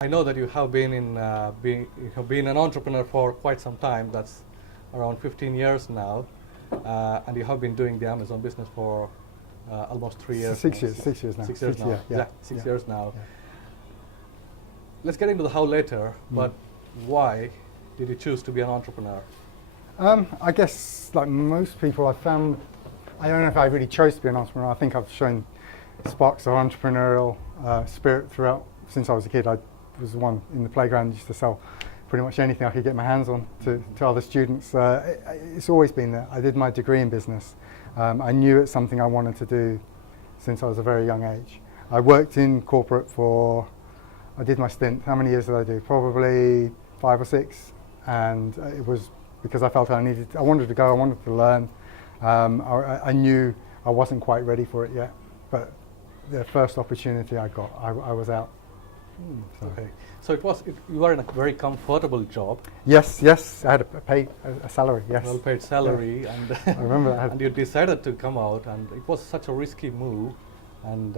I know that you have been an entrepreneur for quite some time. That's around 15 years now, and you have been doing the Amazon business for almost 3 years. 6 years. 6 years now. 6 years now. Yeah. 6 years now. Yeah. Let's get into the how later. But why did you choose to be an entrepreneur? I guess, like most people, I don't know if I really chose to be an entrepreneur. I think I've shown sparks of entrepreneurial spirit throughout since I was a kid. I was the one in the playground used to sell pretty much anything I could get my hands on to other students. It's always been there. I did my degree in business. I knew it's something I wanted to do since I was a very young age. I worked in corporate I did my stint. How many years did I do? Probably 5 or 6. And it was because I felt I wanted to go, I wanted to learn. I knew I wasn't quite ready for it yet, but the first opportunity I got, I was out. So. Okay, so you were in a very comfortable job. Yes, I had a salary, yes. Well-paid salary, yeah. And I remember that. And you decided to come out, and it was such a risky move, and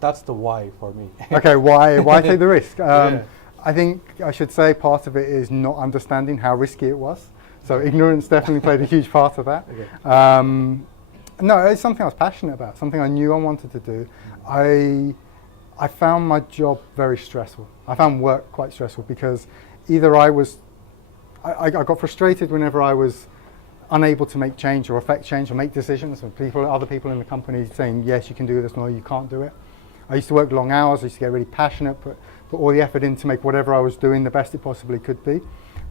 that's the why for me. Okay, why take the risk? Yeah. I think I should say part of it is not understanding how risky it was. So ignorance definitely played a huge part of that. Okay. No, it's something I was passionate about, something I knew I wanted to do. I found my job very stressful. I found work quite stressful because either I got frustrated whenever I was unable to make change or affect change or make decisions with other people in the company saying, yes, you can do this, no, you can't do it. I used to work long hours, I used to get really passionate, put all the effort in to make whatever I was doing the best it possibly could be.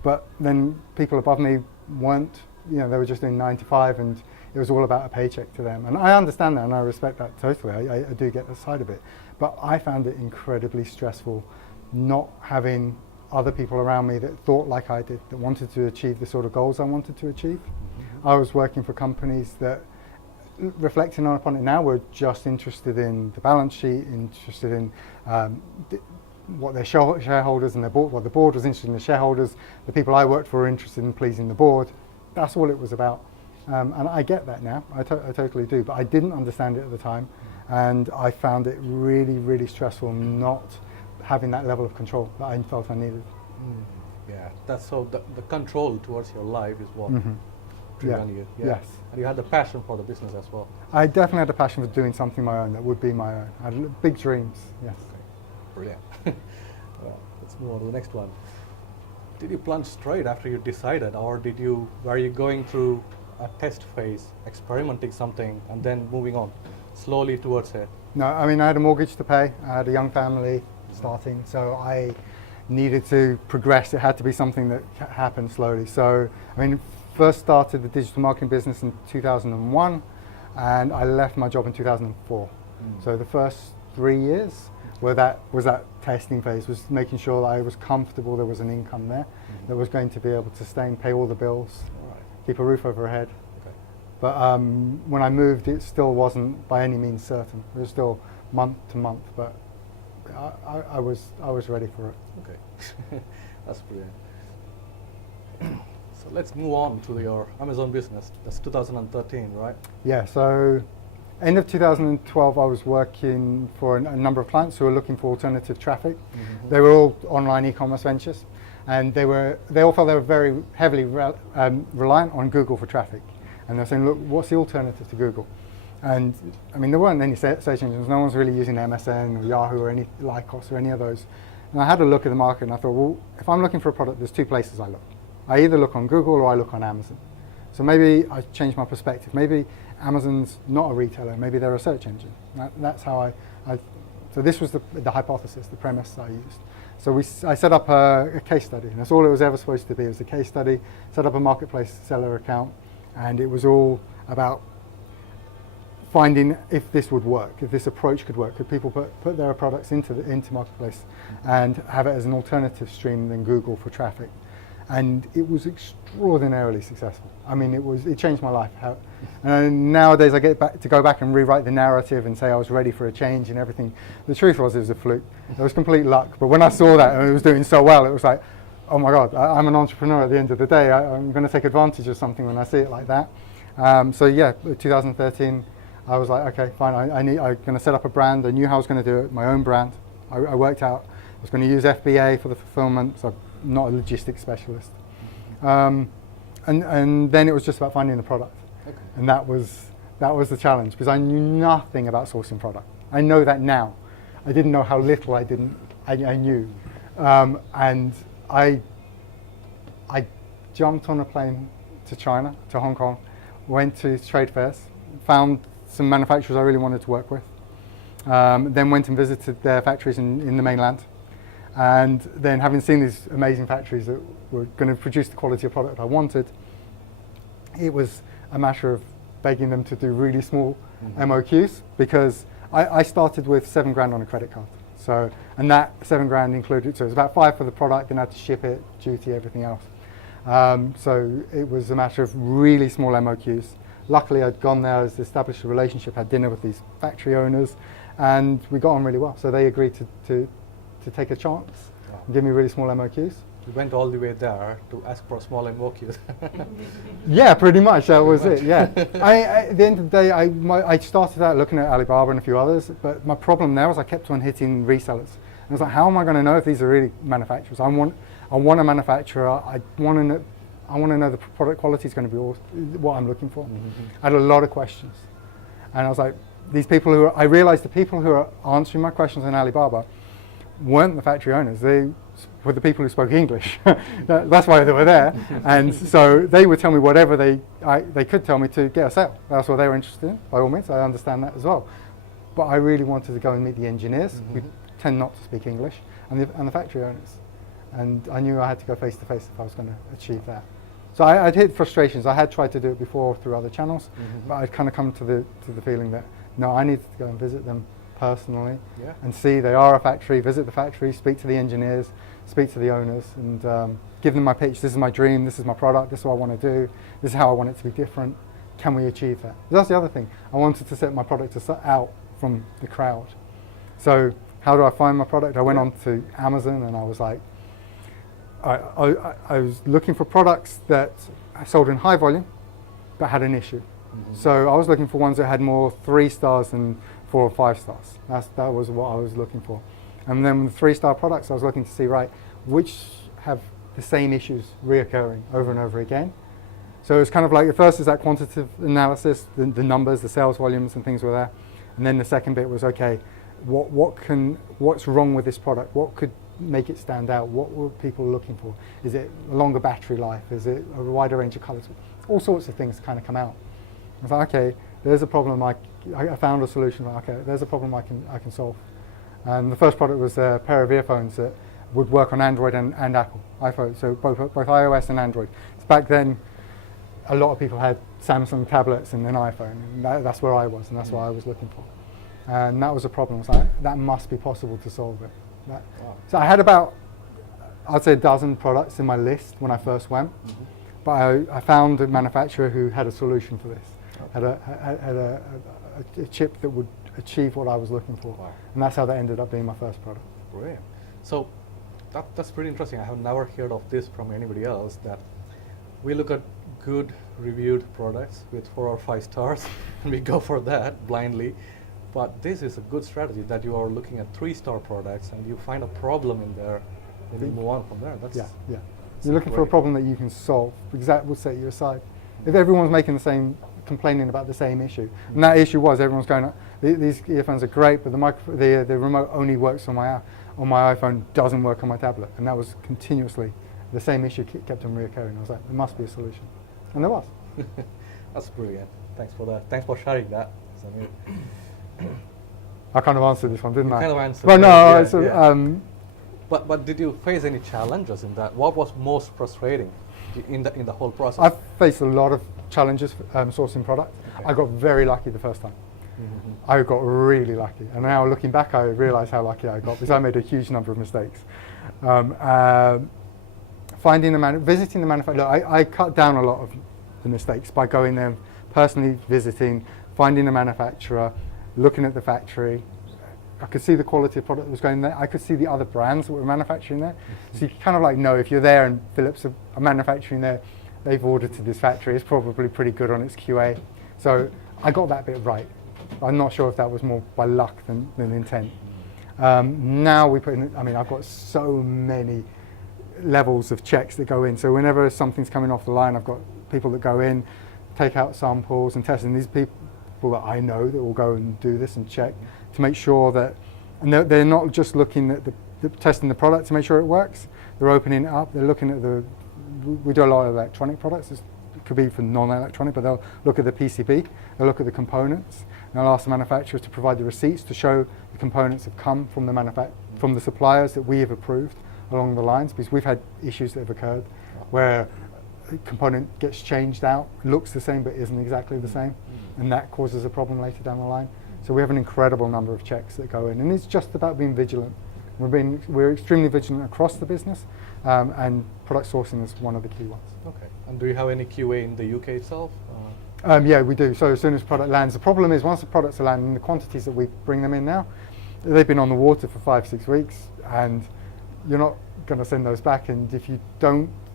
But then people above me weren't, they were just doing 9 to 5 and it was all about a paycheck to them. And I understand that and I respect that totally. I do get that side of it. But I found it incredibly stressful not having other people around me that thought like I did, that wanted to achieve the sort of goals I wanted to achieve. Mm-hmm. I was working for companies that, reflecting upon it now, were just interested in the balance sheet, interested in what their shareholders and what the board was interested in the shareholders. The people I worked for were interested in pleasing the board. That's all it was about. And I get that now, I totally do, but I didn't understand it at the time. And I found it really, really stressful not having that level of control that I felt I needed. Yeah, that's so the control towards your life is what drew on you. Yeah. Yes. And you had the passion for the business as well. I definitely had a passion for doing something my own that would be my own. I had big dreams, yes. Okay. Brilliant. Well, let's move on to the next one. Did you plunge straight after you decided, or were you going through a test phase, experimenting something, and then moving on slowly towards it? No, I mean, I had a mortgage to pay. I had a young family starting, so I needed to progress. It had to be something that happened slowly. So, I mean, first started the digital marketing business in 2001, and I left my job in 2004. So the first 3 years was that testing phase, was making sure that I was comfortable there was an income there that was going to be able to stay and pay all the bills, keep a roof overhead. Okay. But when I moved, it still wasn't by any means certain. It was still month to month, but I was ready for it. Okay, that's brilliant. So let's move on to your Amazon business. That's 2013, right? Yeah. So end of 2012, I was working for a number of clients who were looking for alternative traffic. Mm-hmm. They were all online e-commerce ventures, and they all felt they were very heavily reliant on Google for traffic. And they're saying, look, what's the alternative to Google? And I mean, there weren't any search engines. No one's really using MSN or Yahoo or any Lycos or any of those. And I had a look at the market and I thought, well, if I'm looking for a product, there's 2 places I look. I either look on Google or I look on Amazon. So maybe I changed my perspective. Maybe Amazon's not a retailer. Maybe they're a search engine. That's how so this was the hypothesis, the premise I used. So I set up a case study, and that's all it was ever supposed to be. It was a case study, set up a marketplace seller account, and it was all about finding if this would work, if this approach could work. Could people put their products into marketplace and have it as an alternative stream than Google for traffic? And it was extraordinarily successful. I mean, it changed my life. And nowadays I get to go back and rewrite the narrative and say I was ready for a change and everything. The truth was it was a fluke. It was complete luck. But when I saw that and it was doing so well, it was like, oh my God, I'm an entrepreneur at the end of the day. I'm going to take advantage of something when I see it like that. So yeah, 2013, I was like, okay, fine. I'm going to set up a brand. I knew how I was going to do it, my own brand. I worked out I was going to use FBA for the fulfillment, so I'm not a logistics specialist. And then it was just about finding the product. Okay. And that was the challenge, because I knew nothing about sourcing product. I know that now. I didn't know how little I knew. And I jumped on a plane to China, to Hong Kong, went to trade fairs, found some manufacturers I really wanted to work with, then went and visited their factories in the mainland. And then, having seen these amazing factories that were going to produce the quality of product I wanted, it was a matter of begging them to do really small MOQs, because I started with $7,000 on a credit card. So, and that $7,000 included, so it was about $5,000 for the product, then I had to ship it, duty, everything else. So it was a matter of really small MOQs. Luckily, I'd gone there, as established a relationship, had dinner with these factory owners, and we got on really well. So they agreed to take a chance and give me really small MOQs. You went all the way there to ask for small MOQs. Yeah, pretty much. That was it. Yeah. At the end of the day, I started out looking at Alibaba and a few others, but my problem there was I kept on hitting resellers. And I was like, how am I going to know if these are really manufacturers? I want a manufacturer. I want to know the product quality is going to be what I'm looking for. I had a lot of questions, and I was like, I realized the people who are answering my questions on Alibaba weren't the factory owners. They were the people who spoke English. That's why they were there. And so they would tell me whatever they could tell me to get a sale. That's what they were interested in, by all means. I understand that as well. But I really wanted to go and meet the engineers, who tend not to speak English, and the factory owners. And I knew I had to go face to face if I was going to achieve that. So I'd hit frustrations. I had tried to do it before through other channels, but I'd kind of come to the feeling that, no, I needed to go and visit them personally and see they are a factory, visit the factory, speak to the engineers, speak to the owners, and give them my pitch. This is my dream, this is my product, this is what I want to do, this is how I want it to be different. Can we achieve that? That's the other thing. I wanted to set my product out from the crowd. So how do I find my product? I went on to Amazon, and I was like, I was looking for products that I sold in high volume but had an issue. So I was looking for ones that had more 3 stars than 4 or 5 stars. That was what I was looking for. And then with the 3-star products, I was looking to see, right, which have the same issues reoccurring over and over again. So it was kind of like, the first is that quantitative analysis, the numbers, the sales volumes and things were there. And then the second bit was, okay, what's wrong with this product? What could make it stand out? What were people looking for? Is it a longer battery life? Is it a wider range of colors? All sorts of things kind of come out. I was like, okay, there's a problem. I found a solution. Okay, there's a problem I can solve. And the first product was a pair of earphones that would work on Android and Apple iPhone, so both iOS and Android. So back then, a lot of people had Samsung tablets and an iPhone, and that's where I was, and that's what I was looking for. And that was a problem. It's like, that must be possible to solve it. So I had about, I'd say, a dozen products in my list when I first went, but I found a manufacturer who had a solution for this. Had a chip that would achieve what I was looking for. And that's how that ended up being my first product. Brilliant. So that's pretty interesting. I have never heard of this from anybody else, that we look at good reviewed products with 4 or 5 stars and we go for that blindly. But this is a good strategy, that you are looking at 3-star products and you find a problem in there and you move on from there. That's You're looking for a problem that you can solve, because that will set you aside. If everyone's complaining about the same issue, and that issue was everyone's going, these earphones are great, but the remote only works on my iPhone, doesn't work on my tablet, and that was continuously the same issue kept on reoccurring. I was like, there must be a solution, and there was. That's brilliant. Thanks for that. Thanks for sharing that. I kind of answered this one, didn't I? Kind of answered. Well, no. But did you face any challenges in that? What was most frustrating in the whole process? I've faced a lot of challenges sourcing product. Okay. I got very lucky the first time. I got really lucky, and now looking back, I realise how lucky I got, because I made a huge number of mistakes. Visiting the manufacturer, I cut down a lot of the mistakes by going there, personally visiting, finding a manufacturer, looking at the factory. I could see the quality of product that was going there. I could see the other brands that were manufacturing there. So you kind of like know, if you're there and Philips are manufacturing there, they've ordered to this factory, it's probably pretty good on its QA. So I got that bit right. I'm not sure if that was more by luck than intent. Now we put in, I mean, I've got so many levels of checks that go in. So whenever something's coming off the line, I've got people that go in, take out samples and test. And these people that I know that will go and do this and check to make sure that, and they're not just looking at testing the product to make sure it works. They're opening it up. They're looking at we do a lot of electronic products. It could be for non-electronic, but they'll look at the PCB. They'll look at the components. And they'll ask the manufacturers to provide the receipts to show the components have come from the suppliers that we have approved along the lines, because we've had issues that have occurred where a component gets changed out, looks the same but isn't exactly the same, and that causes a problem later down the line. So we have an incredible number of checks that go in, and it's just about being vigilant. We're extremely vigilant across the business, and product sourcing is one of the key ones. Okay. And do you have any QA in the UK itself? Yeah, we do. So as soon as product lands, the problem is once the products are landing, the quantities that we bring them in now, they've been on the water for 5-6 weeks, and you're not going to send those back. And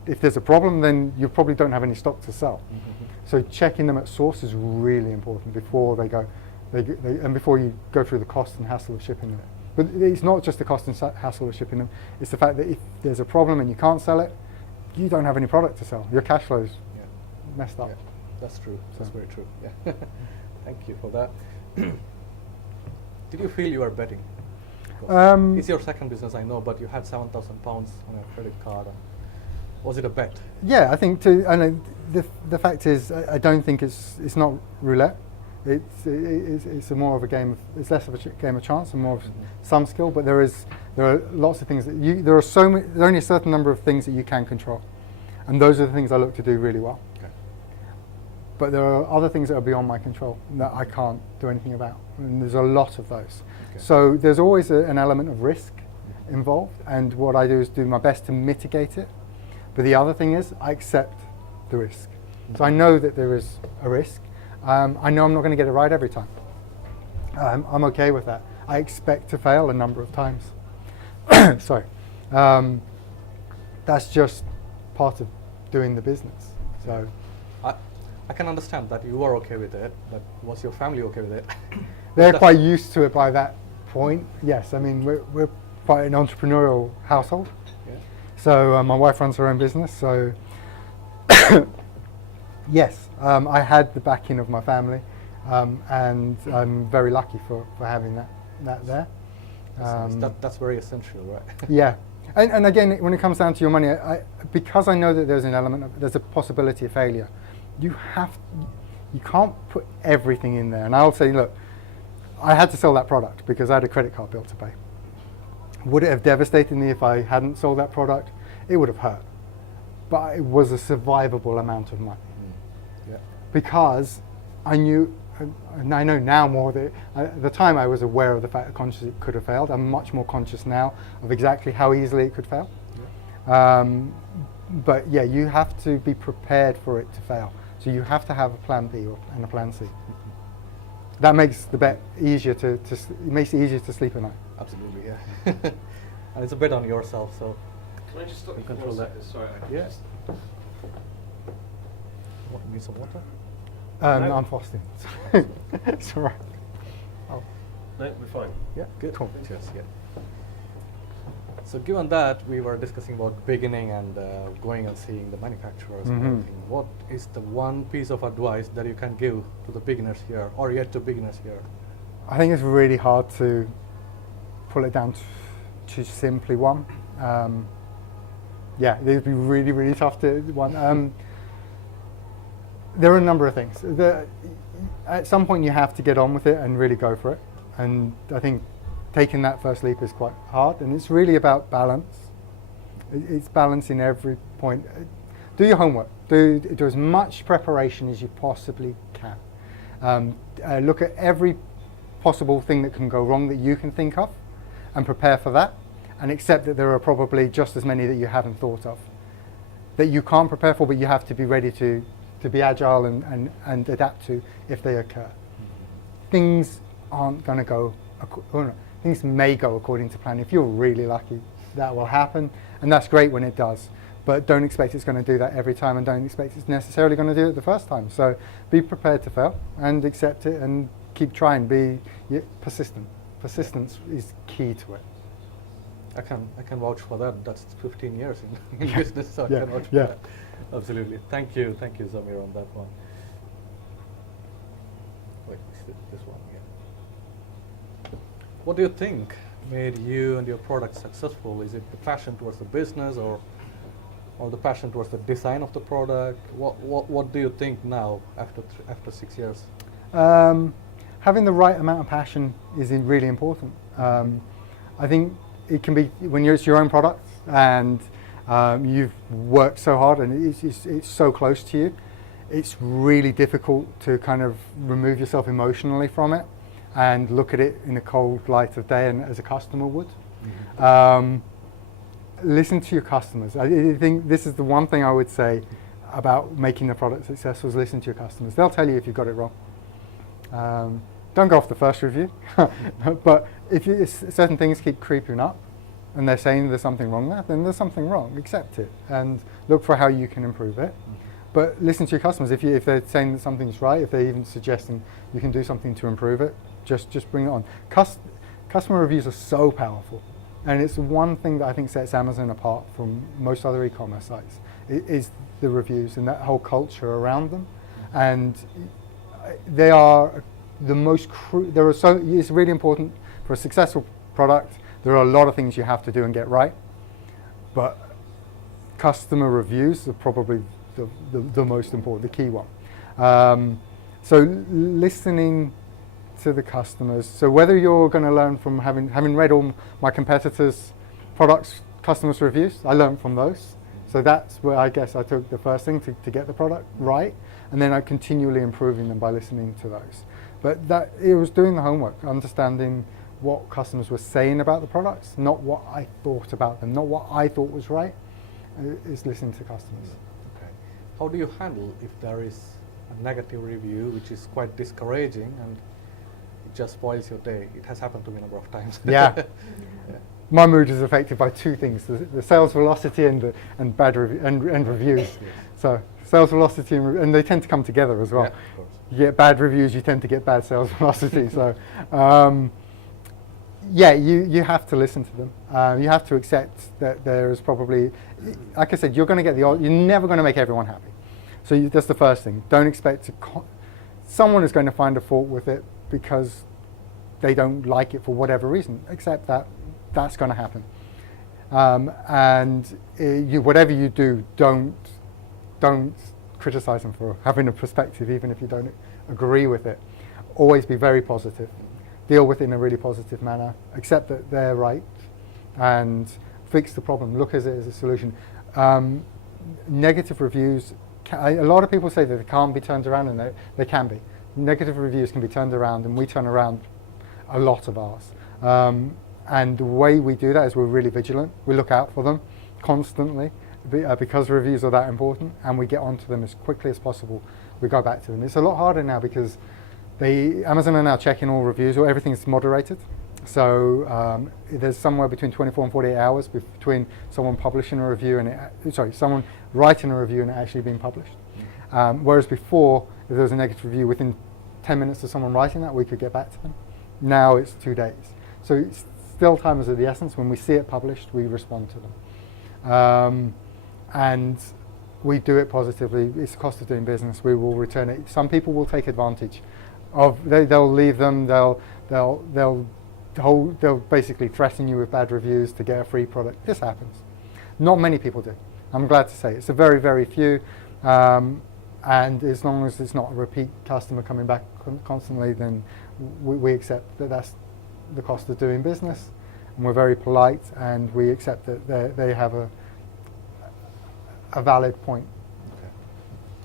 if there's a problem, then you probably don't have any stock to sell. Mm-hmm. So checking them at source is really important before they go, and before you go through the cost and hassle of shipping them. But it's not just the cost and hassle of shipping them. It's the fact that if there's a problem and you can't sell it, you don't have any product to sell. Your cash flow's messed up. Yeah, that's true. That's very true. Yeah. Thank you for that. Did you feel you were betting? It's your second business, I know, but you had £7,000 on a credit card. Was it a bet? Yeah, I think the fact is, I don't think it's not roulette. It's more of a game. It's less of a game of chance and more of some skill. But there are lots of things that there's only a certain number of things that you can control, and those are the things I look to do really well. Okay. But there are other things that are beyond my control that I can't do anything about, and there's a lot of those. Okay. So there's always an element of risk involved, and what I do is do my best to mitigate it. But the other thing is I accept the risk. So I know that there is a risk. I know I'm not going to get it right every time. I'm okay with that. I expect to fail a number of times. Sorry. That's just part of doing the business. So I can understand that you are okay with it, but was your family okay with it? They're quite used to it by that point. Yes, I mean we're quite an entrepreneurial household. Yeah. So my wife runs her own business. So yes, I had the backing of my family, and I'm very lucky for having that there. That's nice. That's very essential, right? Yeah, and again, when it comes down to your money, because I know that there's a possibility of failure. You can't put everything in there. And I'll say, look, I had to sell that product because I had a credit card bill to pay. Would it have devastated me if I hadn't sold that product? It would have hurt, but it was a survivable amount of money. Yeah. Because I knew, and I know now more that at the time I was aware of the fact that it could have failed. I'm much more conscious now of exactly how easily it could fail. Yeah. But yeah, you have to be prepared for it to fail. So you have to have a plan B and a plan C. That makes the bet easier it makes it easier to sleep at night. Absolutely, yeah. And it's a bet on yourself, so can I just stop you you for control one that. second? Sorry, I can Yeah. just... What, need some water? No. I'm fasting. It's all right. Oh, No, we're fine. yeah, good. Cool. Cheers, yeah. So given that we were discussing about beginning and going and seeing the manufacturers and everything, what is the one piece of advice that you can give to the beginners here, or yet to beginners here? I think it's really hard to pull it down to simply one. Yeah, it'd be really, really tough to one. There are a number of things. At some point you have to get on with it and really go for it. And I think taking that first leap is quite hard, and it's really about balance. It's balance in every point. Do your homework. Do as much preparation as you possibly can. Look at every possible thing that can go wrong that you can think of, and prepare for that, and accept that there are probably just as many that you haven't thought of, that you can't prepare for, but you have to be ready to be agile and adapt to if they occur. Things aren't going to go, things may go according to plan. If you're really lucky, that will happen, and that's great when it does. But don't expect it's going to do that every time, and don't expect it's necessarily going to do it the first time. So be prepared to fail and accept it and keep trying. Be persistent. Persistence is key to it. I can vouch for that. That's 15 years in business, so Yeah, I can vouch for yeah. that. Absolutely. Thank you, Zamir, on that one. Wait, this one, yeah. What do you think made you and your product successful? Is it the passion towards the business, or the passion towards the design of the product? What do you think now after 6 years? Having the right amount of passion is really important. I think it can be when it's your own product and you've worked so hard and it's so close to you. It's really difficult to kind of remove yourself emotionally from it and look at it in the cold light of day and as a customer would. Listen to your customers. I think this is the one thing I would say about making the product successful is listen to your customers. They'll tell you if you've got it wrong. Don't go off the first review, but if certain things keep creeping up and they're saying there's something wrong there, then there's something wrong. Accept it and look for how you can improve it. But listen to your customers. If they're saying that something's right, if they're even suggesting you can do something to improve it, just bring it on. Customer reviews are so powerful, and it's one thing that I think sets Amazon apart from most other e-commerce sites is the reviews and that whole culture around them. And they are the most. It's really important for a successful product. There are a lot of things you have to do and get right, but customer reviews are probably the most important, the key one. So listening to the customers. So whether you're going to learn from having read all my competitors' products, customers' reviews, I learned from those. So that's where I guess I took the first thing to get the product right, and then I continually improving them by listening to those. But it was doing the homework, understanding what customers were saying about the products, not what I thought about them, not what I thought was right, is listening to customers. Okay. How do you handle if there is a negative review which is quite discouraging and it just spoils your day? It has happened to me a number of times. Yeah. Yeah. My mood is affected by two things: the sales velocity and bad reviews. Yes. So sales velocity and they tend to come together as well. Yeah, of course. You get bad reviews, you tend to get bad sales velocity. So yeah, you have to listen to them. You have to accept that there is probably, like I said, you're never going to make everyone happy. So that's the first thing. Don't expect someone is going to find a fault with it because they don't like it for whatever reason. Accept that. That's going to happen. And whatever you do, don't criticize them for having a perspective, even if you don't agree with it. Always be very positive. Deal with it in a really positive manner. Accept that they're right, and fix the problem. Look at it as a solution. Negative reviews. A lot of people say that they can't be turned around, and they can be. Negative reviews can be turned around, and we turn around a lot of ours. And the way we do that is we're really vigilant. We look out for them constantly because reviews are that important, and we get onto them as quickly as possible. We go back to them. It's a lot harder now because Amazon are now checking all reviews, or everything's moderated. So there's somewhere between 24 and 48 hours between someone publishing a review and someone writing a review and it actually being published. Whereas before, if there was a negative review, within 10 minutes of someone writing that, we could get back to them. Now it's 2 days. So still time is of the essence. When we see it published, we respond to them. And we do it positively. It's the cost of doing business. We will return it. Some people will take advantage of. They'll leave them. They'll basically threaten you with bad reviews to get a free product. This happens. Not many people do. I'm glad to say it's a very, very few. And as long as it's not a repeat customer coming back constantly, then we accept that that's the cost of doing business, and we're very polite, and we accept that they have a valid point. Okay.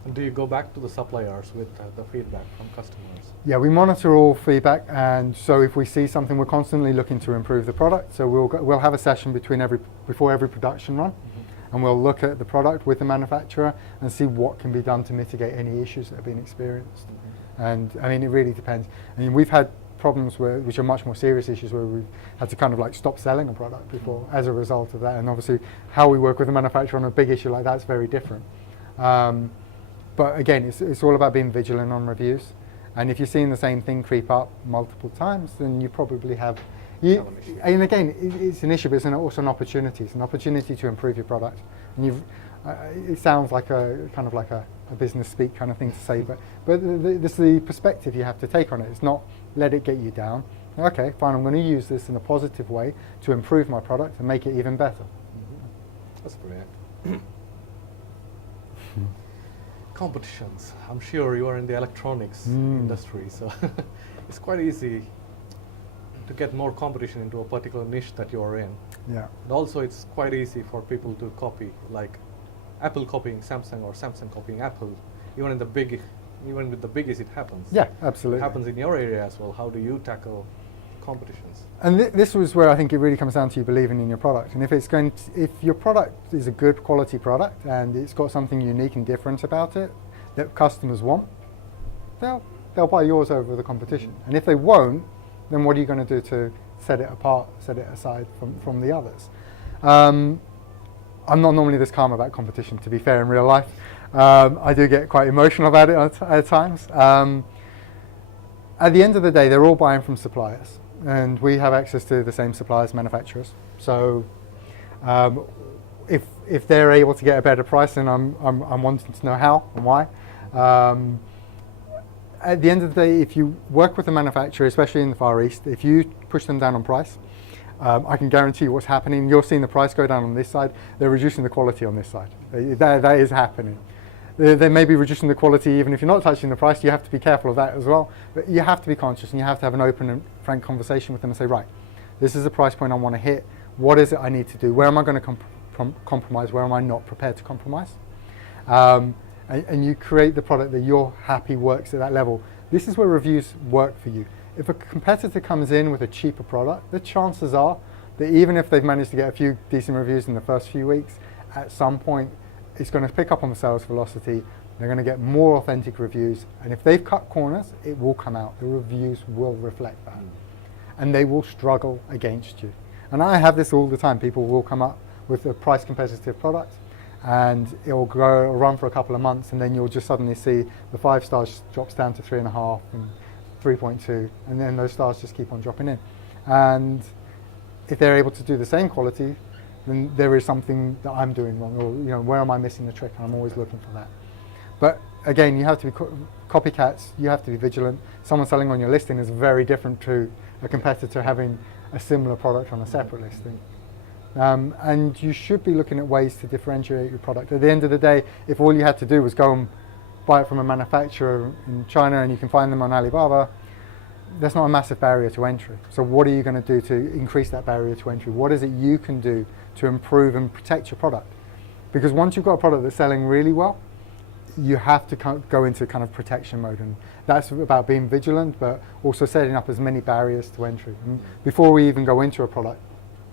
And do you go back to the suppliers with the feedback from customers? Yeah, we monitor all feedback, and so if we see something, we're constantly looking to improve the product. So we'll have a session before every production run, and we'll look at the product with the manufacturer and see what can be done to mitigate any issues that have been experienced. And I mean, it really depends. I mean, we've had problems which are much more serious issues where we've had to kind of like stop selling a product before as a result of that. And obviously, how we work with the manufacturer on a big issue like that is very different. But again, it's all about being vigilant on reviews And if you're seeing the same thing creep up multiple times, then you probably have. Have an issue. And again, it's an issue, but it's also an opportunity. It's an opportunity to improve your product. And it sounds like a kind of like a business speak kind of thing to say, but this is the perspective you have to take on it. It's not let it get you down. Okay, fine, I'm going to use this in a positive way to improve my product and make it even better. That's brilliant. Competitions. I'm sure you are in the electronics industry, so it's quite easy to get more competition into a particular niche that you are in. Yeah. And also it's quite easy for people to copy, like Apple copying Samsung or Samsung copying Apple. Even with the biggies it happens. Yeah, absolutely. It happens in your area as well. How do you tackle competitions? And this was where I think it really comes down to you believing in your product. And if your product is a good quality product and it's got something unique and different about it that customers want, they'll buy yours over the competition. And if they won't, then what are you going to do to set it apart, set it aside from the others? I'm not normally this calm about competition, to be fair, in real life. I do get quite emotional about it at times. At the end of the day, they're all buying from suppliers, and we have access to the same suppliers, manufacturers. So if they're able to get a better price, then I'm wanting to know how and why. At the end of the day, if you work with a manufacturer, especially in the Far East, if you push them down on price, I can guarantee you what's happening. You're seeing the price go down on this side. They're reducing the quality on this side. That is happening. They may be reducing the quality even if you're not touching the price. You have to be careful of that as well. But you have to be conscious, and you have to have an open and frank conversation with them and say, right, this is the price point I want to hit. What is it I need to do? Where am I going to compromise? Where am I not prepared to compromise? And you create the product that you're happy works at that level. This is where reviews work for you. If a competitor comes in with a cheaper product, the chances are that even if they've managed to get a few decent reviews in the first few weeks, at some point it's going to pick up on the sales velocity. They're going to get more authentic reviews, and if they've cut corners, it will come out. The reviews will reflect that, and they will struggle against you. And I have this all the time. People will come up with a price competitive product, and it'll run for a couple of months, and then you'll just suddenly see the 5 stars drops down to 3.5 and 3.2, and then those stars just keep on dropping in. And if they're able to do the same quality, then there is something that I'm doing wrong, or where am I missing the trick? And I'm always looking for that. But again, you have to be copycats. You have to be vigilant. Someone selling on your listing is very different to a competitor having a similar product on a separate listing. And you should be looking at ways to differentiate your product. At the end of the day, if all you had to do was go and buy it from a manufacturer in China and you can find them on Alibaba, that's not a massive barrier to entry. So what are you going to do to increase that barrier to entry? What is it you can do to improve and protect your product? Because once you've got a product that's selling really well, you have to go into kind of protection mode, and that's about being vigilant, but also setting up as many barriers to entry. And before we even go into a product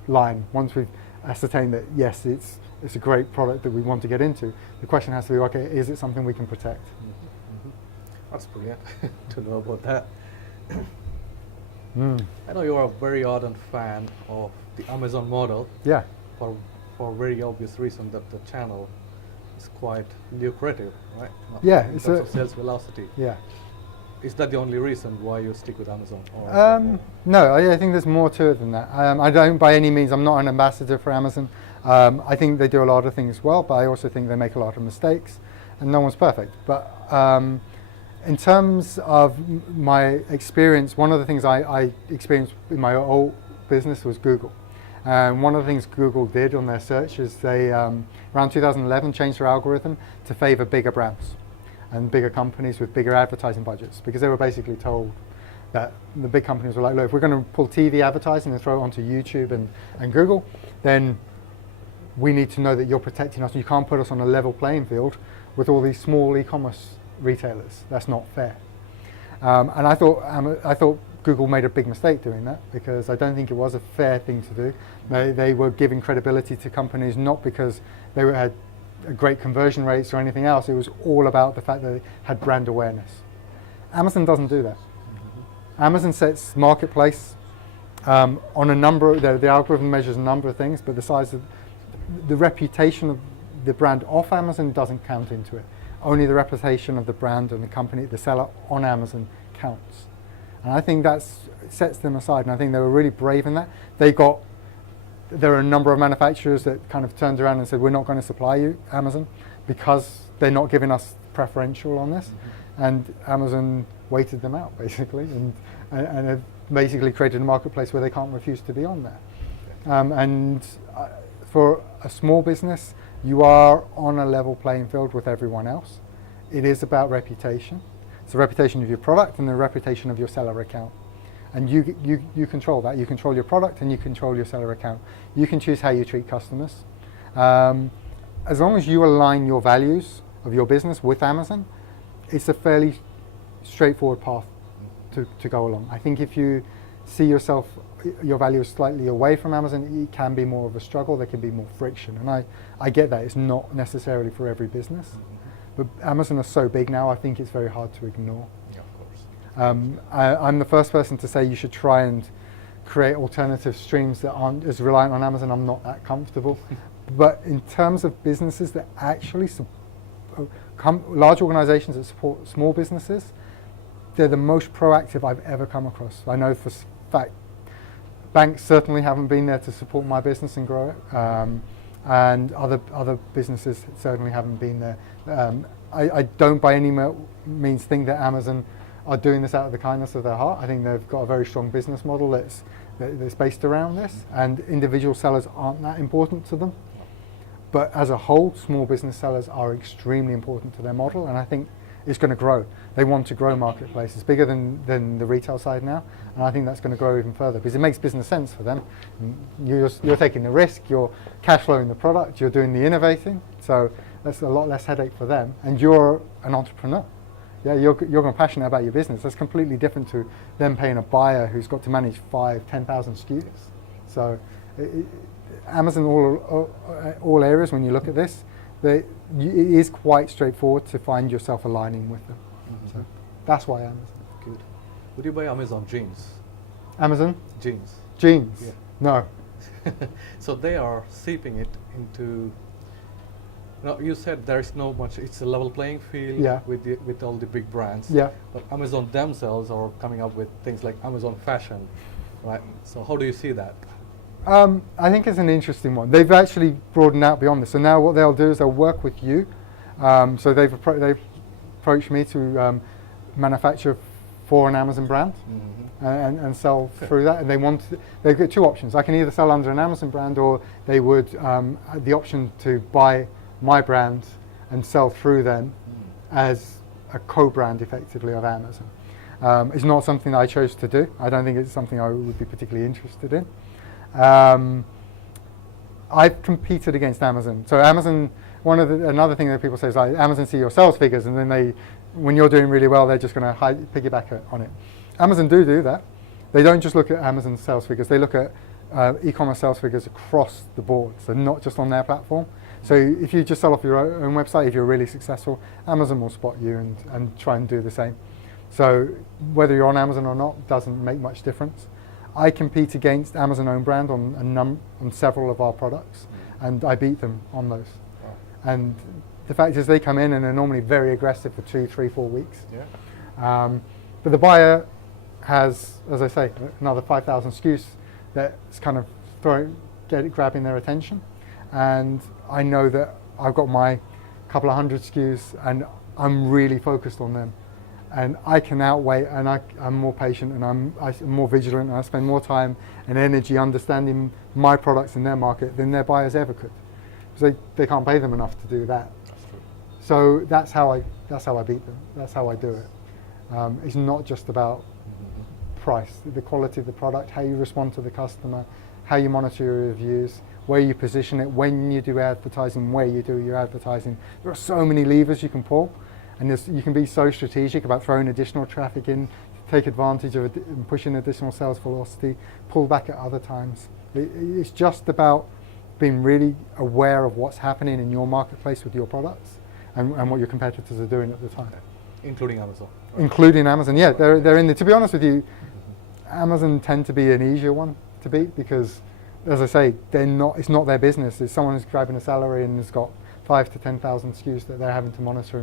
line, once we've ascertained that yes, it's a great product that we want to get into, the question has to be, okay, is it something we can protect? That's brilliant to know about that. I know you're a very ardent fan of the Amazon model. Yeah. For very obvious reason that the channel is quite lucrative, right? Yeah, In it's terms of sales velocity. Yeah. Is that the only reason why you stick with Amazon? Or No, I think there's more to it than that. I don't, by any means, I'm not an ambassador for Amazon. I think they do a lot of things well, but I also think they make a lot of mistakes, and no one's perfect. But in terms of my experience, one of the things I experienced in my old business was Google. One of the things Google did on their search is they, around 2011, changed their algorithm to favor bigger brands and bigger companies with bigger advertising budgets, because they were basically told that the big companies were like, look, if we're going to pull TV advertising and throw it onto YouTube and Google, then we need to know that you're protecting us. You can't put us on a level playing field with all these small e-commerce retailers. That's not fair. And I thought Google made a big mistake doing that, because I don't think it was a fair thing to do. They were giving credibility to companies not because they had great conversion rates or anything else. It was all about the fact that they had brand awareness. Amazon doesn't do that. Amazon sets marketplace on a number, the algorithm measures a number of things, but the size of the reputation of the brand off Amazon doesn't count into it. Only the reputation of the brand and the company, the seller on Amazon, counts. And I think that sets them aside, and I think they were really brave in that. There are a number of manufacturers that kind of turned around and said, we're not going to supply you, Amazon, because they're not giving us preferential on this. And Amazon waited them out, basically, and have basically created a marketplace where they can't refuse to be on there. For a small business, you are on a level playing field with everyone else. It is about reputation. It's the reputation of your product and the reputation of your seller account. And you control that. You control your product and you control your seller account. You can choose how you treat customers. As long as you align your values of your business with Amazon, it's a fairly straightforward path to go along. I think if you see your values slightly away from Amazon, it can be more of a struggle. There can be more friction. And I get that. It's not necessarily for every business. But Amazon is so big now, I think it's very hard to ignore. Yeah, of course. I'm the first person to say you should try and create alternative streams that aren't as reliant on Amazon. I'm not that comfortable. But in terms of businesses that actually large organizations that support small businesses, they're the most proactive I've ever come across. I know for a fact banks certainly haven't been there to support my business and grow it. And other businesses certainly haven't been there. I don't by any means think that Amazon are doing this out of the kindness of their heart. I think they've got a very strong business model that's based around this, and individual sellers aren't that important to them. But as a whole, small business sellers are extremely important to their model, and I think it's going to grow. They want to grow marketplaces. It's bigger than the retail side now, and I think that's going to grow even further because it makes business sense for them. You're taking the risk, you're cash flowing the product, you're doing the innovating, so that's a lot less headache for them. And you're an entrepreneur. Yeah, you're passionate about your business. That's completely different to them paying a buyer who's got to manage 5,000-10,000 SKUs. So Amazon, all areas, when you look at this, it is quite straightforward to find yourself aligning with them. So that's why Amazon. Good. Would you buy Amazon jeans? Amazon? Jeans. Jeans? Yeah. No. So they are seeping it into. Now you said there is no much. It's a level playing field with all the big brands. Yeah. But Amazon themselves are coming up with things like Amazon Fashion, right? So how do you see that? I think it's an interesting one. They've actually broadened out beyond this. So now what they'll do is they'll work with you. So they've approached me to manufacture for an Amazon brand and sell through that. And they've got two options. I can either sell under an Amazon brand, or they would have the option to buy my brand and sell through them as a co-brand effectively of Amazon. It's not something that I chose to do. I don't think it's something I would be particularly interested in. I've competed against Amazon. So Amazon, another thing that people say is like Amazon see your sales figures, and then when you're doing really well, they're just going to piggyback on it. Amazon do that. They don't just look at Amazon's sales figures. They look at e-commerce sales figures across the board, so not just on their platform. So if you just sell off your own website, if you're really successful, Amazon will spot you and try and do the same. So whether you're on Amazon or not doesn't make much difference. I compete against Amazon own brand on several of our products, and I beat them on those. Wow. And the fact is they come in and are normally very aggressive for 2, 3, 4 weeks. Yeah. But the buyer has, as I say, another 5,000 SKUs that's kind of grabbing their attention. And I know that I've got my couple of hundred SKUs and I'm really focused on them. And I can outweigh, and I'm more patient, and I'm more vigilant, and I spend more time and energy understanding my products in their market than their buyers ever could, because they can't pay them enough to do that. That's true. So that's how I beat them. That's how I do it. It's not just about price, the quality of the product, how you respond to the customer, how you monitor your reviews, where you position it, when you do advertising, where you do your advertising. There are so many levers you can pull. And you can be so strategic about throwing additional traffic in, take advantage of it, and pushing additional sales velocity, pull back at other times. It's just about being really aware of what's happening in your marketplace with your products and what your competitors are doing at the time. Including Amazon. Including Amazon, yeah. They're in there. To be honest with you, Amazon tend to be an easier one to beat because, as I say, it's not their business. It's someone who's grabbing a salary and has got 5,000 to 10,000 SKUs that they're having to monitor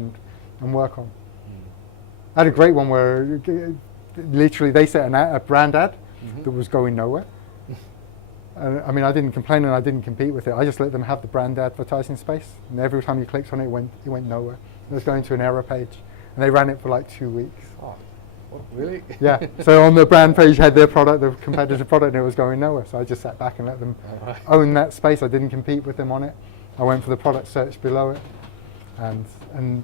and work on. I had a great one where literally, they set a brand ad Mhm. that was going nowhere. I mean, I didn't complain and I didn't compete with it. I just let them have the brand advertising space, and every time you clicked on it, it went nowhere. It was going to an error page, and they ran it for like 2 weeks. Oh, what, really? Yeah. So on the brand page had their product, the competitor product, and it was going nowhere. So I just sat back and let them Alright. own that space. I didn't compete with them on it. I went for the product search below it, and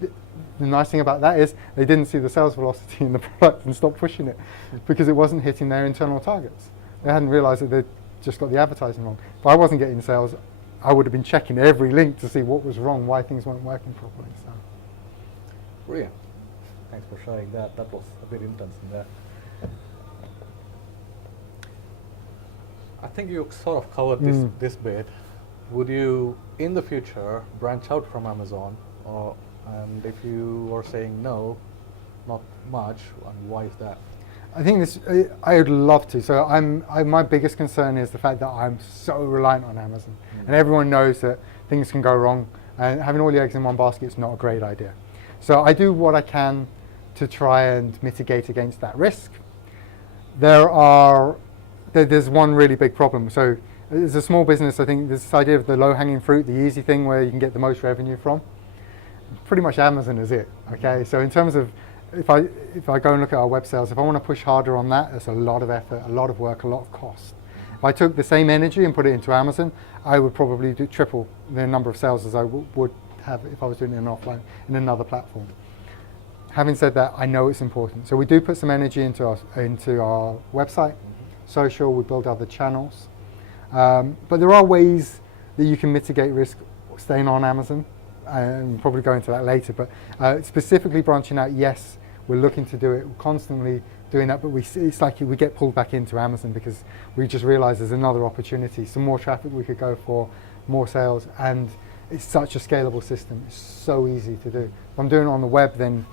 the nice thing about that is they didn't see the sales velocity in the product and stopped pushing it because it wasn't hitting their internal targets. They hadn't realised that they'd just got the advertising wrong. If I wasn't getting sales, I would have been checking every link to see what was wrong, why things weren't working properly. So. Brilliant. Thanks for sharing that. That was a bit intense in there. I think you sort of covered this bit. Would you, in the future, branch out from Amazon, and if you were saying no, not much, and why is that? I think this. I would love to. So my biggest concern is the fact that I'm so reliant on Amazon, and everyone knows that things can go wrong, and having all your eggs in one basket is not a great idea. So I do what I can to try and mitigate against that risk. There's one really big problem. So as a small business, I think there's this idea of the low-hanging fruit, the easy thing where you can get the most revenue from. Pretty much Amazon is it. Okay. So in terms of if I go and look at our web sales, if I want to push harder on that, it's a lot of effort, a lot of work, a lot of cost. If I took the same energy and put it into Amazon, I would probably do triple the number of sales as I would have if I was doing it in offline in another platform. Having said that, I know it's important. So we do put some energy into our website, social, we build other channels. But there are ways that you can mitigate risk staying on Amazon. I'm probably go into that later, but specifically branching out, yes, we're looking to do it, we're constantly doing that, but it's like we get pulled back into Amazon because we just realize there's another opportunity, some more traffic we could go for, more sales, and it's such a scalable system. It's so easy to do. If I'm doing it on the web, then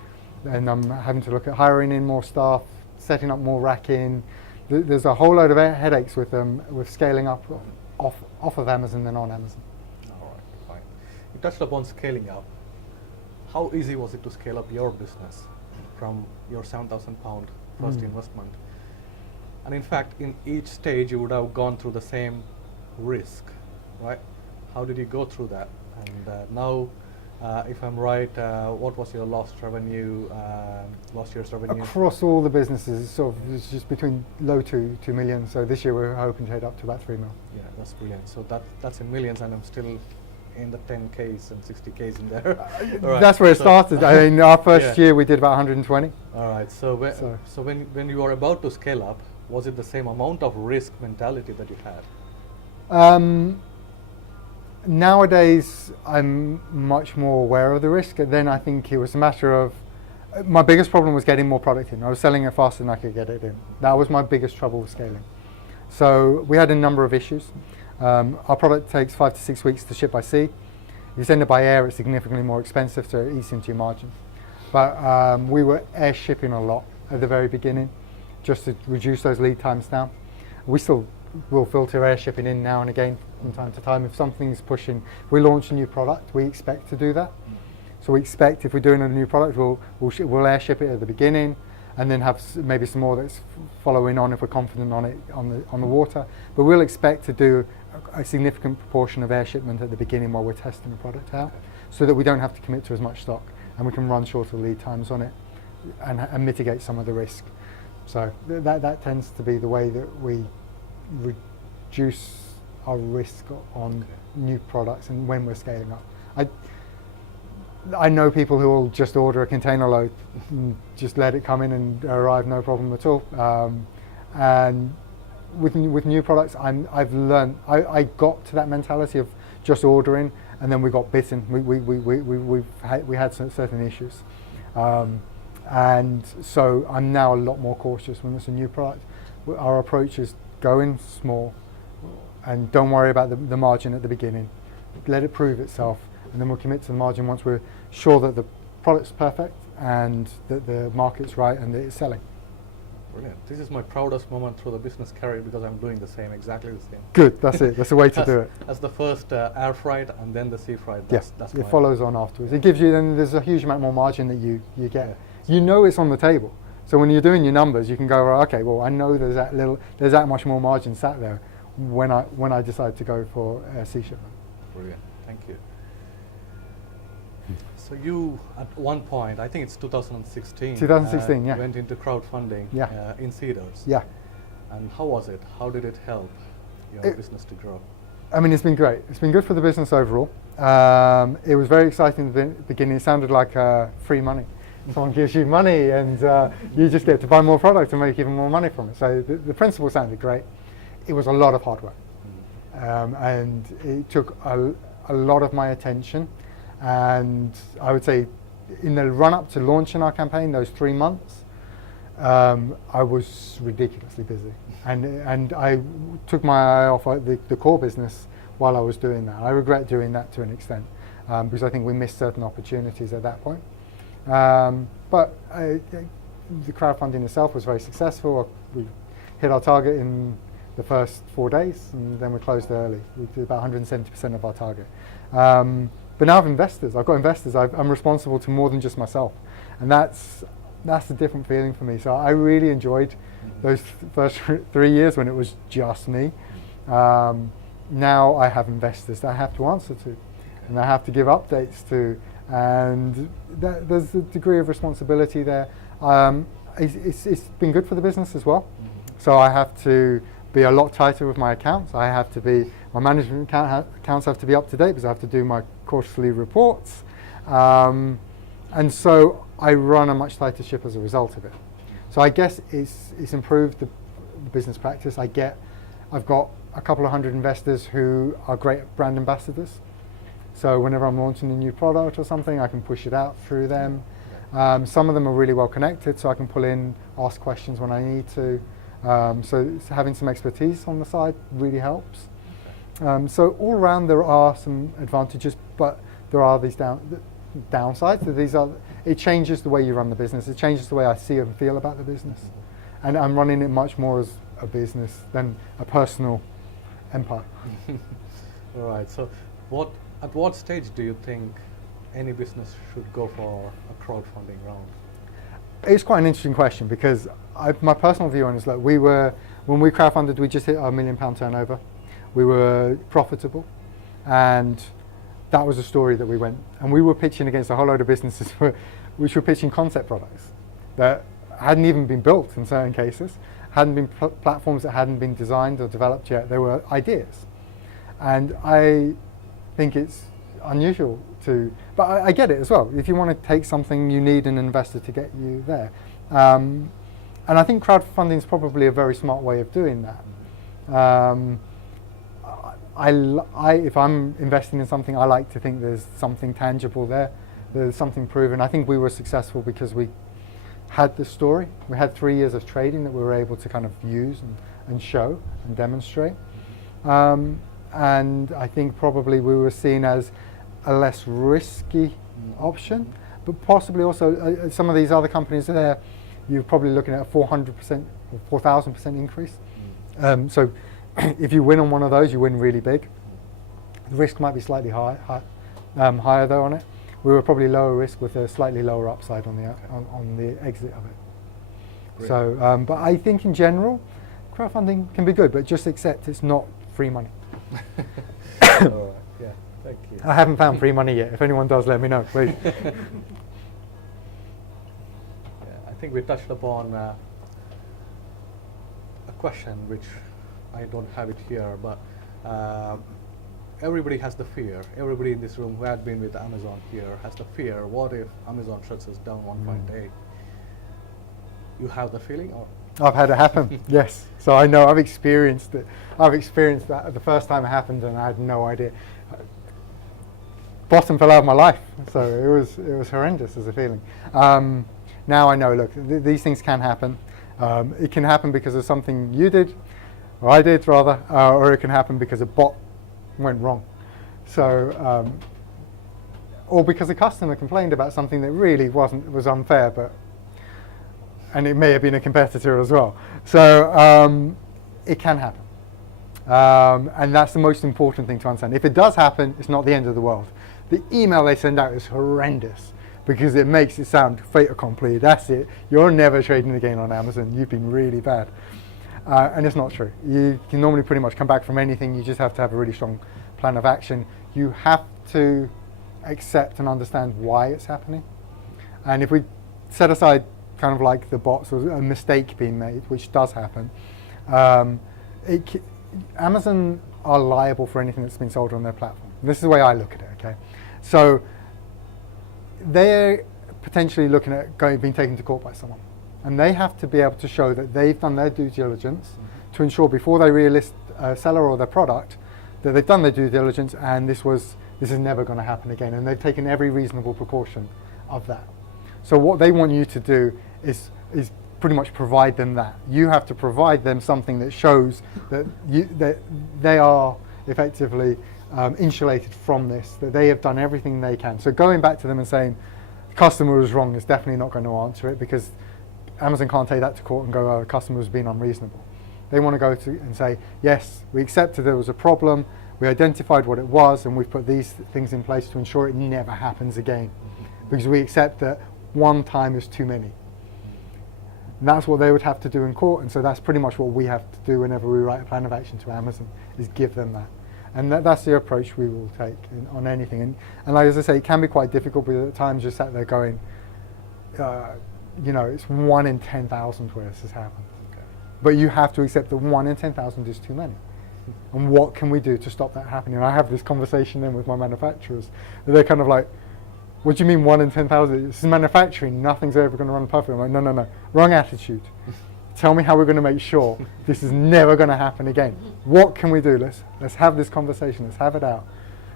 I'm having to look at hiring in more staff, setting up more racking. There's a whole load of headaches with scaling up off of Amazon than on Amazon. All right, fine. You touched upon scaling up. How easy was it to scale up your business from your £7,000 first investment? And in fact, in each stage, you would have gone through the same risk, right? How did you go through that? And now, if I'm right, what was your last year's revenue? Across all the businesses, it's just between low to 2 million. So this year we're hoping to head up to about 3 mil. Yeah, that's brilliant. So that's in millions, and I'm still in the 10Ks and 60Ks in there. All right, That's where it started. I mean, our first Yeah. year we did about 120. All right. So when you were about to scale up, was it the same amount of risk mentality that you had? Nowadays, I'm much more aware of the risk. Then I think it was a matter of my biggest problem was getting more product in. I was selling it faster than I could get it in. That was my biggest trouble with scaling. So we had a number of issues. Our product takes 5 to 6 weeks to ship by sea. If you send it by air, it's significantly more expensive, so it eats into your margin. But we were air shipping a lot at the very beginning, just to reduce those lead times down. We still will filter air shipping in now and again from time to time. If something's pushing, we launch a new product, we expect to do that. So we expect if we're doing a new product, we'll air ship it at the beginning, and then have maybe some more that's following on if we're confident on it on the water. But we'll expect to do a significant proportion of air shipment at the beginning while we're testing the product out, so that we don't have to commit to as much stock, and we can run shorter lead times on it and mitigate some of the risk. So that tends to be the way that we reduce our risk on new products and when we're scaling up. I know people who will just order a container load and just let it come in and arrive no problem at all. And with new products, I've learned, I got to that mentality of just ordering, and then we got bitten. We had certain issues. And so I'm now a lot more cautious when it's a new product. Our approach is go in small and don't worry about the margin at the beginning. Let it prove itself, and then we'll commit to the margin once we're sure that the product's perfect and that the market's right and that it's selling. Brilliant. This is my proudest moment through the business career because I'm doing exactly the same. Good, that's it. That's the way to do it. As the first air freight and then the sea freight. Yes, That's it follows on afterwards. It gives you, then there's a huge amount more margin that you get. Yeah. You know it's on the table So when you're doing your numbers, you can go, well, okay, well, I know there's that much more margin sat there when I decide to go for sea shipment. Brilliant. Thank you. So you, at one point, I think it's 2016. 2016, yeah. Went into crowdfunding in Cedars. Yeah. And how was it? How did it help your business to grow? I mean, it's been great. It's been good for the business overall. It was very exciting at the beginning. It sounded like free money. Someone gives you money and you just get to buy more product and make even more money from it. So the principle sounded great. It was a lot of hard work. And it took a lot of my attention. And I would say in the run-up to launching our campaign, those 3 months, I was ridiculously busy. And I took my eye off the core business while I was doing that. I regret doing that to an extent because I think we missed certain opportunities at that point. But the crowdfunding itself was very successful. We hit our target in the first 4 days, and then we closed early. We did about 170% of our target. But now I've investors. I've got investors. I'm responsible to more than just myself, and that's a different feeling for me. So I really enjoyed those first 3 years when it was just me. Now I have investors that I have to answer to, and I have to give updates to, and there's a degree of responsibility there. It's been good for the business as well. So I have to be a lot tighter with my accounts. My management accounts have to be up to date because I have to do my quarterly reports. And so I run a much tighter ship as a result of it. So I guess it's improved the business practice. I've got a couple of hundred investors who are great brand ambassadors. So whenever I'm launching a new product or something, I can push it out through them. Some of them are really well connected, so I can pull in, ask questions when I need to. So having some expertise on the side really helps. So all around there are some advantages, but there are these downsides. It changes the way you run the business. It changes the way I see and feel about the business. And I'm running it much more as a business than a personal empire. All right. So at what stage do you think any business should go for a crowdfunding round? It's quite an interesting question because my personal view on it is that when we crowdfunded, we just hit our £1 million turnover. We were profitable, and that was a story that we went, and we were pitching against a whole load of businesses which were pitching concept products that hadn't even been built in certain cases, hadn't been platforms that hadn't been designed or developed yet. They were ideas, and I think it's unusual but I get it as well. If you want to take something, you need an investor to get you there. And I think crowdfunding is probably a very smart way of doing that. If I'm investing in something, I like to think there's something tangible there. There's something proven. I think we were successful because we had the story. We had 3 years of trading that we were able to kind of use and show and demonstrate. And I think probably we were seen as a less risky option, but possibly also some of these other companies there, you're probably looking at a 400% or 4,000% increase. So if you win on one of those, you win really big. The risk might be slightly higher though on it. We were probably lower risk with a slightly lower upside on the exit of it. Great. So, but I think in general, crowdfunding can be good, but just accept it's not free money. All right. Yeah. Thank you. I haven't found free money yet. If anyone does, let me know, please. Yeah, I think we touched upon a question which I don't have it here, but everybody has the fear. Everybody in this room who had been with Amazon here has the fear. What if Amazon shuts us down 1.8? You have the feeling, or? I've had it happen, yes. So I know, I've experienced it. I've experienced that the first time it happened and I had no idea. Bottom fell out of my life, so it was horrendous as a feeling. Now I know, look, these things can happen. It can happen because of something you did, or I did rather, or it can happen because a bot went wrong. So, or because a customer complained about something that really was unfair, and it may have been a competitor as well. So it can happen. And that's the most important thing to understand. If it does happen, it's not the end of the world. The email they send out is horrendous. because it makes it sound fait accompli. That's it. You're never trading again on Amazon. You've been really bad. And it's not true. You can normally pretty much come back from anything. You just have to have a really strong plan of action. You have to accept and understand why it's happening. And if we set aside kind of like the bots or a mistake being made, which does happen, Amazon are liable for anything that's been sold on their platform. This is the way I look at it, okay? So they're potentially looking at being taken to court by someone. And they have to be able to show that they've done their due diligence to ensure before they relist a seller or their product that they've done their due diligence and this is never going to happen again. And they've taken every reasonable precaution of that. So what they want you to do is pretty much provide them that. You have to provide them something that shows that they are effectively insulated from this, that they have done everything they can. So going back to them and saying the customer was wrong is definitely not going to answer it, because Amazon can't take that to court and go, oh, the customer was being unreasonable. They want to go to and say, yes, we accepted there was a problem, we identified what it was, and we've put these things in place to ensure it never happens again. Because we accept that one time is too many. And that's what they would have to do in court, and so that's pretty much what we have to do whenever we write a plan of action to Amazon, is give them that. And that's the approach we will take on anything. And like as I say, it can be quite difficult, because at times you're sat there going, you know, it's 1 in 10,000 where this has happened. Okay. But you have to accept that 1 in 10,000 is too many. And what can we do to stop that happening? And I have this conversation then with my manufacturers. They're kind of like, what do you mean 1 in 10,000? This is manufacturing, nothing's ever going to run perfectly. I'm like, no, wrong attitude. Tell me how we're going to make sure this is never going to happen again. What can we do? Let's have this conversation, let's have it out.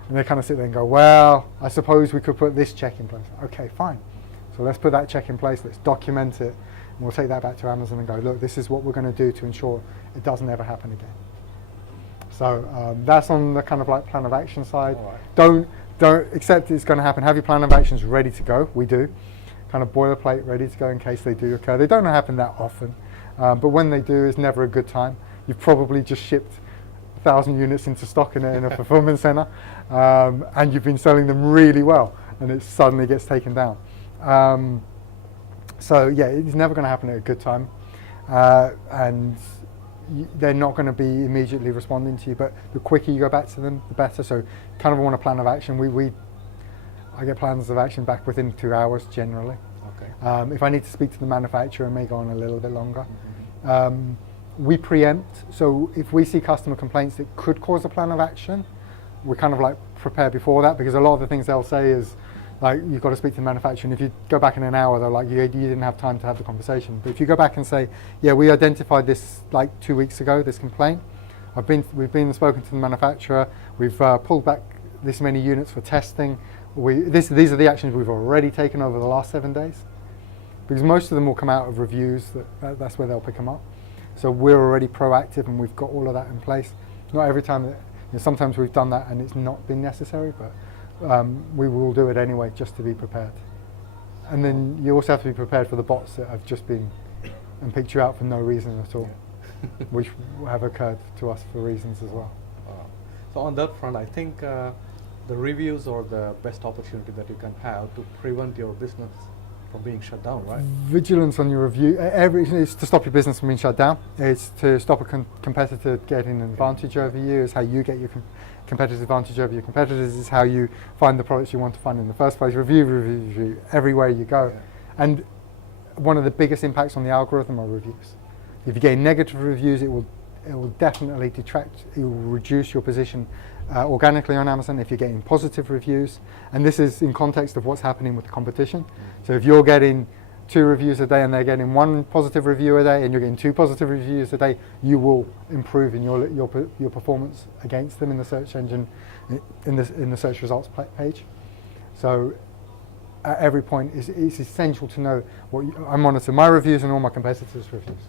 And they kind of sit there and go, well, I suppose we could put this check in place. Okay, fine. So let's put that check in place, let's document it, and we'll take that back to Amazon and go, look, this is what we're going to do to ensure it doesn't ever happen again. So that's on the kind of like plan of action side. Right. Don't accept it's going to happen. Have your plan of actions ready to go. We do. Kind of boilerplate ready to go in case they do occur. They don't happen that often, but when they do, it's never a good time. You've probably just shipped 1,000 units into stock in a fulfillment center, and you've been selling them really well, and it suddenly gets taken down. So yeah, it's never going to happen at a good time, and they're not going to be immediately responding to you, but the quicker you go back to them, the better. So kind of want a plan of action. I get plans of action back within 2 hours generally. Okay. If I need to speak to the manufacturer, it may go on a little bit longer. Mm-hmm. We preempt, so if we see customer complaints that could cause a plan of action, we kind of like prepare before that, because a lot of the things they'll say is, like, you've got to speak to the manufacturer, and if you go back in an hour, they're like, you didn't have time to have the conversation. But if you go back and say, yeah, we identified this like 2 weeks ago, this complaint, we've been spoken to the manufacturer, we've pulled back this many units for testing, these are the actions we've already taken over the last 7 days. Because most of them will come out of reviews, that's where they'll pick them up. So we're already proactive and we've got all of that in place. Not every time, sometimes we've done that and it's not been necessary, but we will do it anyway, just to be prepared. And then you also have to be prepared for the bots that have just been and picked you out for no reason at all, which have occurred to us for reasons as well. So on that front, I think the reviews are the best opportunity that you can have to prevent your business from being shut down, right? Vigilance on your review. It's to stop your business from being shut down. It's to stop a competitor getting an advantage over you. It's how you get your competitive advantage over your competitors. It's how you find the products you want to find in the first place. Review, everywhere you go. Yeah. And one of the biggest impacts on the algorithm are reviews. If you get negative reviews, it will definitely detract, it will reduce your position organically on Amazon. If you're getting positive reviews, and this is in context of what's happening with the competition. So if you're getting 2 reviews a day and they're getting 1 positive review a day, and you're getting 2 positive reviews a day, you will improve in your performance against them in the search engine, in the search results page. So at every point, it's essential to know what I monitor my reviews and all my competitors' reviews.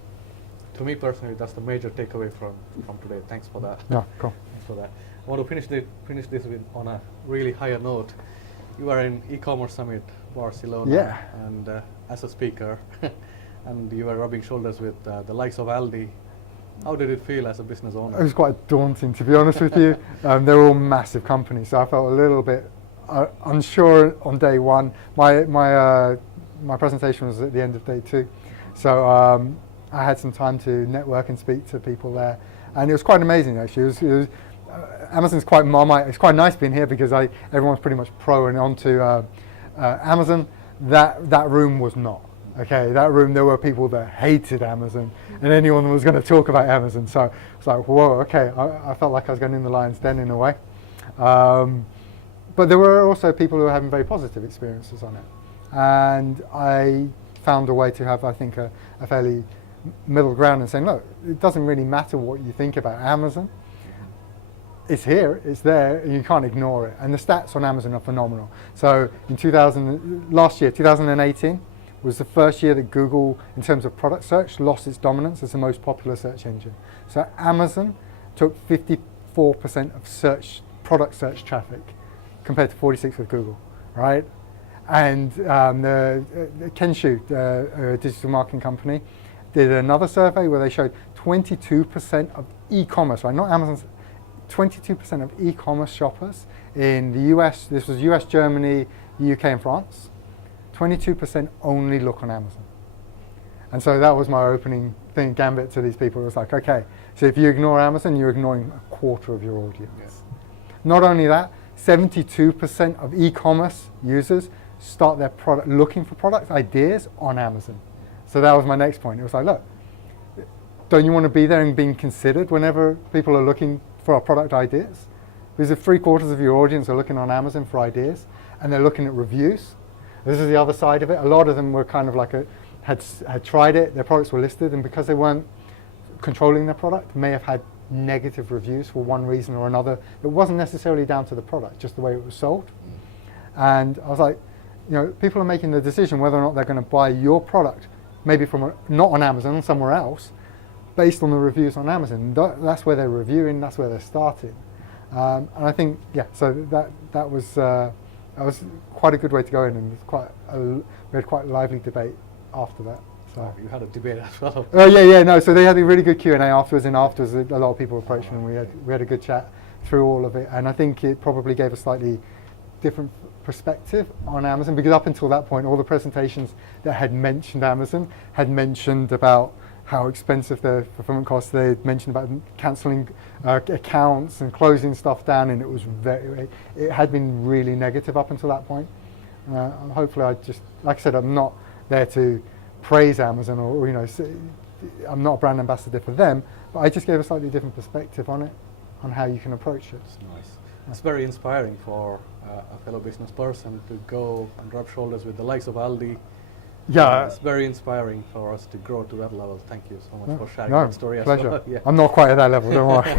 To me personally, that's the major takeaway from today. Thanks for that. Yeah, cool. Thanks for that. I want to finish this on a really higher note. You are in e-commerce summit Barcelona, yeah, and as a speaker, and you were rubbing shoulders with the likes of Aldi. How did it feel as a business owner? It was quite daunting, to be honest with you. They're all massive companies, so I felt a little bit unsure on day one. My presentation was at the end of day 2, so I had some time to network and speak to people there, and it was quite amazing actually. Amazon's quite Marmite. It's quite nice being here because everyone's pretty much pro and onto Amazon. That room was not. Okay, that room, there were people that hated Amazon, and anyone that was going to talk about Amazon. So it's like, whoa, okay, I felt like I was going in the lion's den in a way. But there were also people who were having very positive experiences on it. And I found a way to have, I think, a fairly middle ground and saying, look, it doesn't really matter what you think about Amazon. It's here, it's there, and you can't ignore it. And the stats on Amazon are phenomenal. So in last year, 2018, was the first year that Google, in terms of product search, lost its dominance as the most popular search engine. So Amazon took 54% of product search traffic, compared to 46% with Google, right? And the Kensho, a digital marketing company, did another survey where they showed 22% of e-commerce, right? Not Amazon's, 22% of e-commerce shoppers in the US, this was US, Germany, the UK and France, 22% only look on Amazon. And so that was my opening thing, gambit to these people. It was like, okay, so if you ignore Amazon, you're ignoring a quarter of your audience. Yes. Not only that, 72% of e-commerce users start their product looking for product ideas on Amazon. So that was my next point. It was like, look, don't you want to be there and being considered whenever people are looking for our product ideas? Because if 3/4 of your audience are looking on Amazon for ideas and they're looking at reviews, this is the other side of it. A lot of them were kind of like had tried it, their products were listed, and because they weren't controlling their product, may have had negative reviews for one reason or another. It wasn't necessarily down to the product, just the way it was sold. And I was like, you know, people are making the decision whether or not they're going to buy your product, maybe from not on Amazon, somewhere else, based on the reviews on Amazon. That's where they're reviewing, that's where they're starting. And I think, yeah, so that was quite a good way to go in, and we had quite a lively debate after that. So. You had a debate as well. Oh yeah, no. So they had a really good Q&A afterwards, and afterwards a lot of people approached me, and we had a good chat through all of it. And I think it probably gave a slightly different perspective on Amazon, because up until that point, all the presentations that had mentioned Amazon had mentioned about how expensive their fulfillment costs. They had mentioned about cancelling accounts and closing stuff down, and it had been really negative up until that point. Hopefully, like I said, I'm not there to praise Amazon or you know, I'm not a brand ambassador for them, but I just gave a slightly different perspective on it, on how you can approach it. It's nice. It's very inspiring for a fellow business person to go and rub shoulders with the likes of Aldi. Yeah, it's very inspiring for us to grow to that level. Thank you so much for sharing no, that story pleasure. as well. Yeah. I'm not quite at that level, don't worry.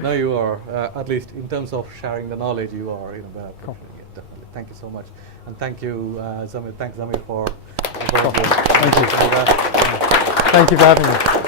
No, you are. At least in terms of sharing the knowledge, you are in a better Cool. position. Yeah, definitely. Thank you so much, and thank you, Zamir. Thanks, Zamir, for. Thank you. Thank you for having me.